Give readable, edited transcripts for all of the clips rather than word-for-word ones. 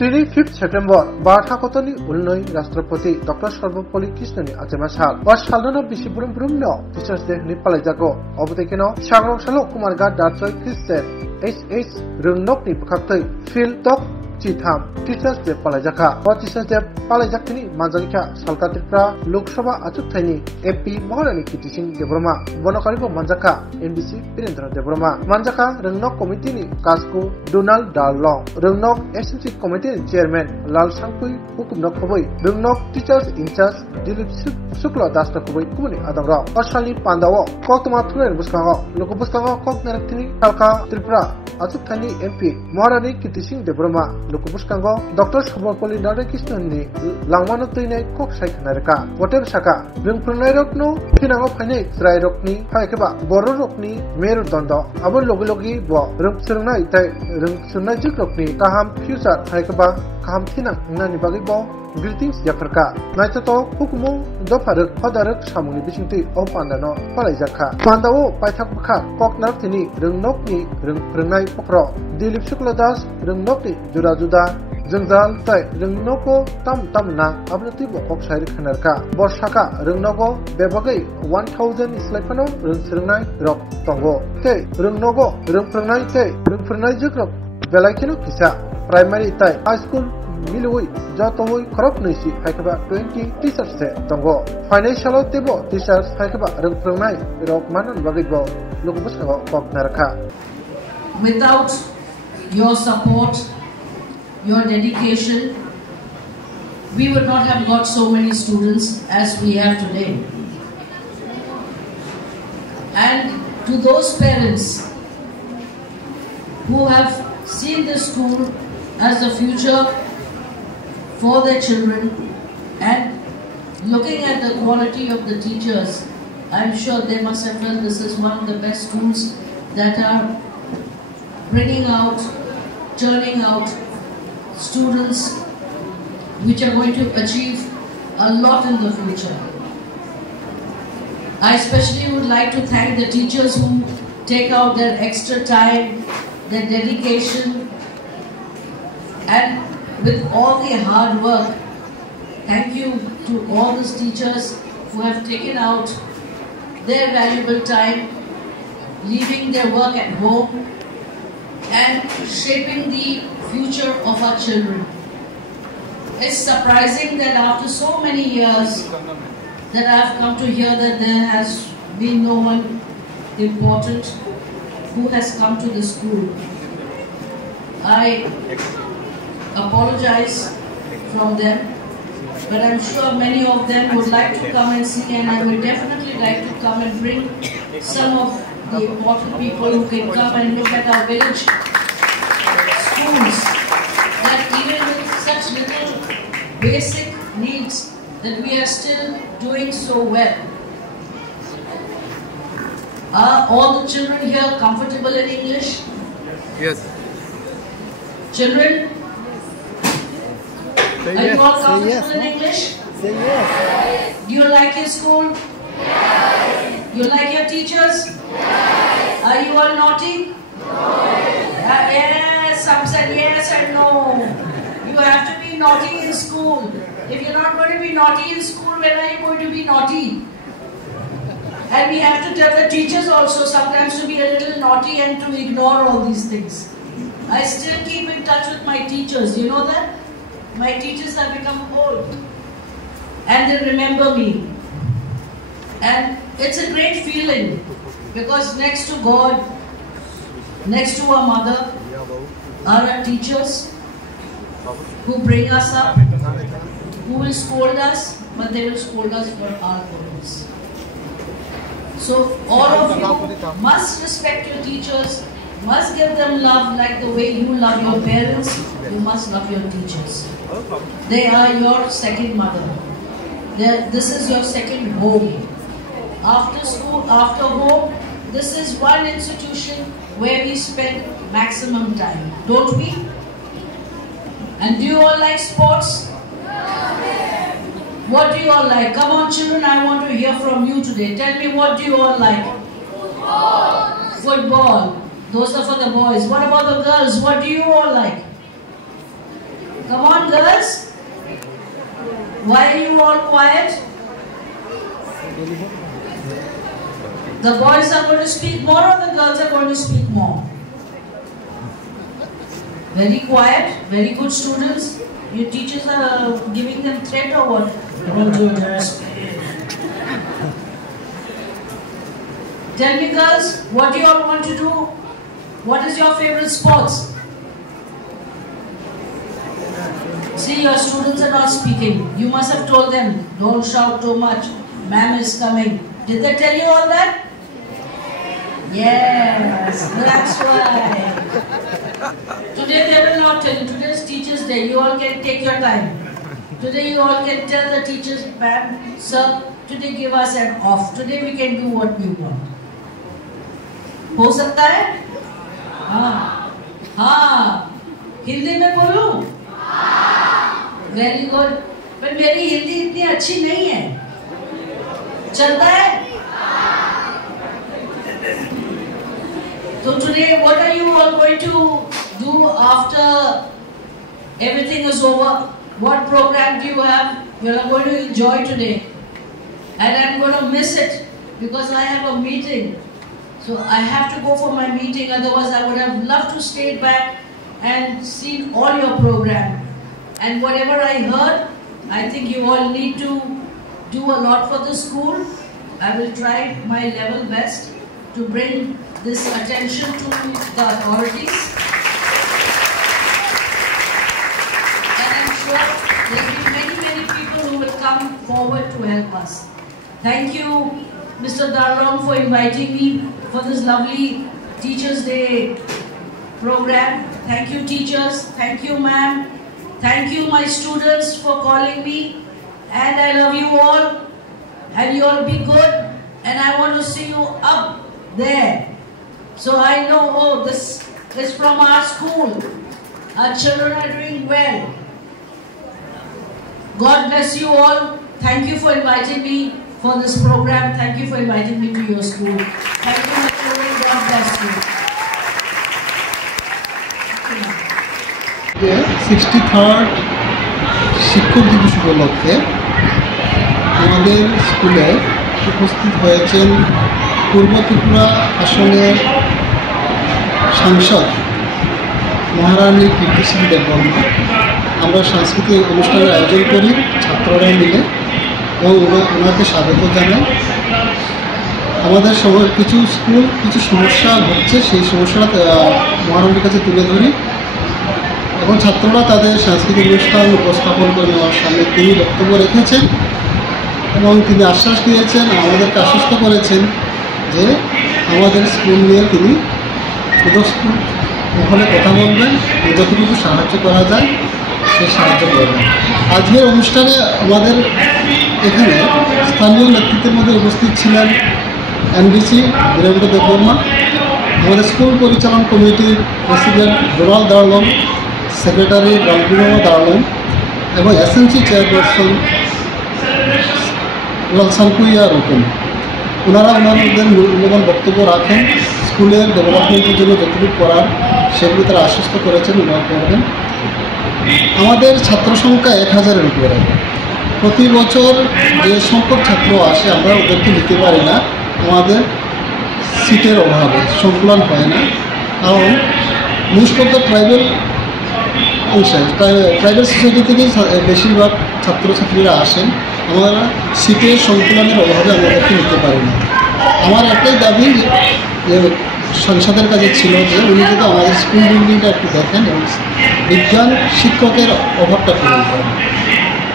5 September बारहाकतनि उलनৈ राष्ट्रपति doctor Sarvepalli कृष्णनि आजेमासाल सालनो बिसि बुरुम बुरुमनो teachers day नि पालायजागो अबदेखिनो सांग्रां सालो कुमारघाट दार्चय क्रिस्टेन एस रोंनकनि बखाक्तै फिल टक चिथाम टीचर्स डे पालायजाखा टीचर्स डे पालायजाखनि मानजालिखा सालकातिफ्रा लोकसभा आचुकथायनि एमपी महरानि कीर्तिसिं देबरमा बनकारिबो मानजाखा एनडीसी वीरेंद्र देबरमा मानजाखा रोंनक कमिटिनि कासकु डोनाल्ड डार्लं रोंनक एसएमसी कमिटिनि चेयरमैन लाल सांपुई हुकुमनो खबै रोंनक टीचर्स इंचार्ज दिलीप शुक्ल दासनो खबै कुमनि आदंराव असालि पान्दाव कक्तमा थुरेन बुस्कांग लोक बुस्कांग कक नारकथिनि कालका त्रिपुरा आचुकथायनि एमपी महरानि कीर्तिसिं देबरमा लोक बुस्कांग डॉक्टर सर्वपल्ली राधाकृष्णननि लांमानो तैनाय कक सायखनारका वटेब साका रोंफोरनाय रकनो फिनांगो फायनाय ज्राय रकनि फायकेबा बर' रकनि मेरुदण्ड आबो लगे लगे ब रोंसोरनाय ताय रोंसोरनाय जुग रकनि गाहाम फ्यूचार फायकेबा गाहाम फिनां नानि बागै ब ग्रीटिंग्स याफरका नायतो हुकुमो दफारक फदारक सामुनि बिसिंति अ पान्दानो पालायजाखा पान्दाओ पाइथाक बखा ककनारथिनि रोंनकनि रोंफोरनाय पक्र दिलीप शुक्ल दास रोंनकनि जुदा जुदा जोंजाल ताय रोंनको ताम ना आबनति बकक साइरि खनारका बर्षाका रोंनगो बेबागै 1000 स्लाइफानो रोंसोरनाय रक तंगो ते रोंनगो रोंफोरनाय ते रोंफोरनाय जुग बेलायखिनो किसा प्राइमारी ताय हाई स्कूल मिलुई जतोई खरब नैसि फायकेबा 20 टीचर्स से तंगो फाइनेंशियल तेबो टीचर्स फायकेबा रोंफोरनाय रक मानन बागैबो लोकबुस्कांग ककनारका Without your support, your dedication, we would not have got so many students as we have today. And to those parents who have seen this school as the future for their children and looking at the quality of the teachers, I'm sure they must have felt this is one of the best schools that are bringing out, churning out students which are going to achieve a lot in the future. I especially would like to thank the teachers who take out their extra time, their dedication, and with all the hard work. Thank you to all these teachers who have taken out their valuable time, leaving their work at home and shaping the future of our children. It's surprising that after so many years that I've come to hear that there has been no one important who has come to the school. I apologize from them, but I'm sure many of them would like to come and see, and I would definitely like to come and bring some of the important people who can come and look at our village schools that even with such little basic needs that we are still doing so well. Are all the children here comfortable in English? Yes. Children? Say Are you all yes. comfortable in English? Say yes. Do you like your school? Yes. You like your teachers? Yes. Are you all naughty? No. Yes, some said yes and no. You have to be naughty in school. If you're not going to be naughty in school, when are you going to be naughty? And we have to tell the teachers also sometimes to be a little naughty and to ignore all these things. I still keep in touch with my teachers, you know that? My teachers have become old and they remember me. And it's a great feeling because next to God, next to our mother, are our teachers who bring us up, who will scold us, but they will scold us for our goodness. So all of you must respect your teachers, must give them love like the way you love your parents. You must love your teachers. They are your second mother. This is your second home. After school, after home, this is one institution where we spend maximum time, don't we? And do you all like sports? What do you all like? Come on children, I want to hear from you today. Tell me, what do you all like? Football. Football. Those are for the boys. What about the girls? What do you all like? Why are you all quiet? The boys are going to speak more or the girls are going to speak more? Very quiet, very good students. Your teachers are giving them threat or what? Tell me girls, what do you all want to do? What is your favorite sports? See, your students are not speaking. You must have told them, don't shout too much. Ma'am is coming. Did they tell you all that? Yes, that's why. Today they will not tell you. Today is Teachers' Day. You all can take your time. Today you all can tell the teachers, ma'am, sir, today give us an off. Today we can do what we want. हो सकता है? हाँ हिंदी में बोलूं? Very good. पर मेरी हिंदी इतनी अच्छी नहीं है. चलता है? So today, what are you all going to do after everything is over? What program do you have? You are going to enjoy today, and I'm going to miss it because I have a meeting. So I have to go for my meeting. Otherwise, I would have loved to stay back and seen all your program. And whatever I heard, I think you all need to do a lot for the school. I will try my level best to bring this attention to the authorities. And I'm sure there will be many people who will come forward to help us. Thank you, Mr. Darlong, for inviting me for this lovely Teachers' Day program. Thank you, teachers. Thank you, ma'am. Thank you, my students, for calling me. And I love you all. And you all be good. And I want to see you up there. So I know, oh, this is from our school. Our children are doing well. God bless you all. Thank you for inviting me for this program. Thank you for inviting me to your school. Thank you, my children. God bless you. 63rd শিক্ষক দিবস উপলক্ষে আমাদের স্কুলে উপস্থিত হয়েছেন পূর্ব ত্রিপুরা আসনের সাংসদ মহারানী কীর্তিশ্রী দেববর্মা। আমরা সাংস্কৃতিক অনুষ্ঠানের আয়োজন করি ছাত্ররা মিলে এবং ওনাকে স্বাগত জানাই। আমাদের কিছু স্কুল কিছু সমস্যা হচ্ছে, সেই সমস্যাটা মহারানীর কাছে তুলে ধরি এবং ছাত্ররা তাদের সাংস্কৃতিক অনুষ্ঠান উপস্থাপন করে নেওয়ার সামনে তিনি বক্তব্য রেখেছেন এবং তিনি আশ্বাস দিয়েছেন, আমাদেরকে আশ্বস্ত করেছেন যে আমাদের স্কুল নিয়ে তিনি স্কুল মহলে কথা বলবেন, যতটুকু সাহায্য করা যায় সে সাহায্য করবেন। আজকের অনুষ্ঠানে আমাদের এখানে স্থানীয় নেতৃত্বের মধ্যে উপস্থিত ছিলেন এনডিসি বীরেন্দ্র দেববর্মা, আমাদের স্কুল পরিচালন কমিটির president Donald Darlong, secretary Rambinod Darlong এবং এসএনসি চেয়ারপারসন লালসানকুইয়া রতন। ওনারা ওনাদের মূল্যবান বক্তব্য রাখেন, স্কুলের ডেভেলপমেন্টের জন্য যতটুকু করার সেগুলো তারা আশ্বস্ত করেছেন ওনারা করবেন। আমাদের ছাত্র সংখ্যা 1000-এর উপরে। প্রতি বছর যে সংখ্যক ছাত্র আসে আমরা ওদেরকে নিতে পারি না, আমাদের সিটের অভাবে সংকুলন হয় না। কারণ most of the tribal society থেকে বেশিরভাগ ছাত্রছাত্রীরা আসেন, আমরা সিটের সংকুলনের অভাবে আমাদেরকে নিতে পারি না। আমার একটাই দাবি যে সংসদের কাছে ছিল যে উনি যদি আমাদের স্কুল বিল্ডিংটা একটু দেখেন এবং বিজ্ঞান শিক্ষকের অভাবটা পূরণ করেন।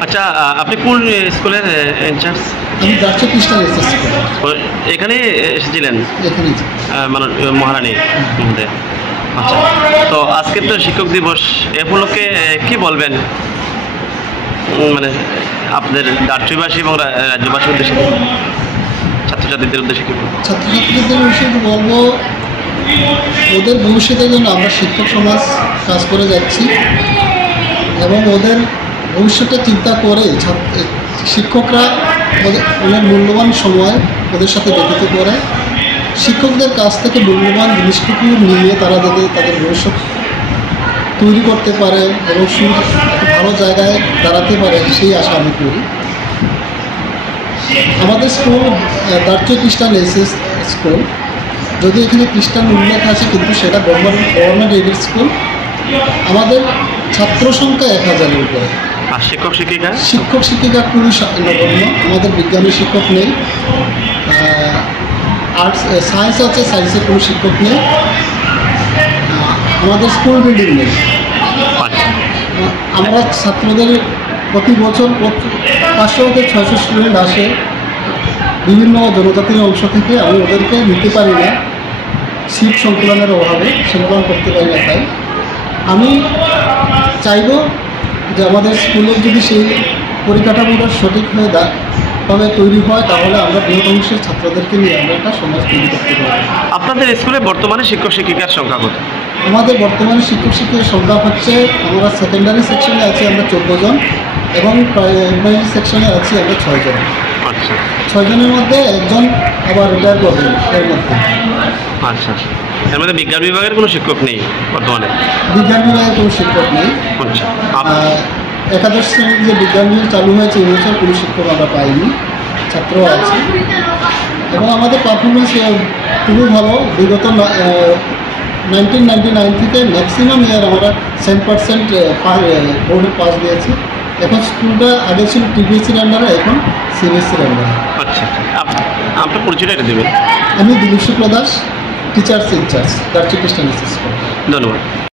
আচ্ছা, আপনি কোন স্কুলের ইনচার্জ? আমি দ্রাক্ষ খ্রিস্টান এসএস স্কুল এখানে এসেছিলেন? এখানেই মানে মহারানী মধ্যে। আচ্ছা, তো আজকের তো শিক্ষক দিবস, এ উপলক্ষে কী বলবেন মানে আপনাদের রাজ্যবাসী এবং রাজ্যবাসীর উদ্দেশ্যে, ছাত্রছাত্রীদের উদ্দেশ্যে কী বলবেন? ছাত্রছাত্রীদের উদ্দেশ্যে বলবো ওদের ভবিষ্যতের জন্য আমরা শিক্ষক সমাজ কাজ করে যাচ্ছি এবং ওদের ভবিষ্যতে চিন্তা করে শিক্ষকরা ওদের মূল্যবান সময় ওদের সাথে ব্যতীত করে শিক্ষকদের কাছ থেকে মূল্যবান জিনিসটুকু নিয়ে তারা যাতে তাদের ভবিষ্যৎ তৈরি করতে পারে এবং ভালো জায়গায় দাঁড়াতে পারে সেই আশা আমি করি। আমাদের স্কুল দার্চই খ্রিস্টান এসএস স্কুল, যদি এখানে খ্রিস্টান উল্লেখ আছে কিন্তু সেটা গভর্নমেন্ট এডেড স্কুল। আমাদের ছাত্র সংখ্যা 1000-এর উপরে। আর শিক্ষক শিক্ষিকা খুবই নগণ্য। আমাদের বিজ্ঞানী শিক্ষক নেই, আর্টস সায়েন্স আছে, সায়েন্সের কোনো শিক্ষক নেই। আমাদের স্কুল বিল্ডিং নেই। আমরা ছাত্রদের প্রতি বছর 500 থেকে 600 স্টুডেন্ট আসে বিভিন্ন জনজাতির অংশ থেকে। আমি ওদেরকে নিতে পারি না, সিট সংকুলনের অভাবে সংকুলন করতে পারি না। তাই আমি চাইব যে আমাদের স্কুলের যদি সেই পরিকাঠামোটা সঠিক ভাবে তৈরি হয়, তাহলে আমরা বৃহৎ অংশের ছাত্রদেরকে নিয়ে আমরা একটা সমাজ তৈরি করতে পারব। আপনাদের স্কুলে বর্তমানে শিক্ষক শিক্ষিকার সংখ্যা কত? আমাদের বর্তমানে শিক্ষক শিক্ষিকার সংখ্যা হচ্ছে, আমরা সেকেন্ডারি সেকশনে আছি আমরা 14 জন এবং প্রাইমারি সেকশনে আছি আমরা 6 জন। আচ্ছা, 6 জনের মধ্যে একজন আবার রিটায়ার করবেন এর মধ্যে। আচ্ছা, এর মধ্যে বিজ্ঞান বিভাগের কোনো শিক্ষক নেই বর্তমানে? বিজ্ঞান বিভাগের কোনো শিক্ষক নেই। আচ্ছা, একাদশ শ্রেণীর যে বিজ্ঞান বিভাগ চালু হয়েছে এই বছর কোনো শিক্ষক আমরা পাইনি, ছাত্র আছে। এবং আমাদের পারফরমেন্স খুবই ভালো। বিগত 1999 থেকে ম্যাক্সিমাম ইয়ার আমরা 100% বোর্ডে পাস দিয়েছি। এখন স্কুলটা আগে ছিল টিবিএসসির আন্ডারে, এখন সিবিএসসির আন্ডারে। আচ্ছা, আপনার পরিচয়টা এটা দেবেন। আমি দিলীপ শুক্লা দাস, টিচার্স ইনচার্জ, দার্চই খ্রিস্টান স্কুল। ধন্যবাদ।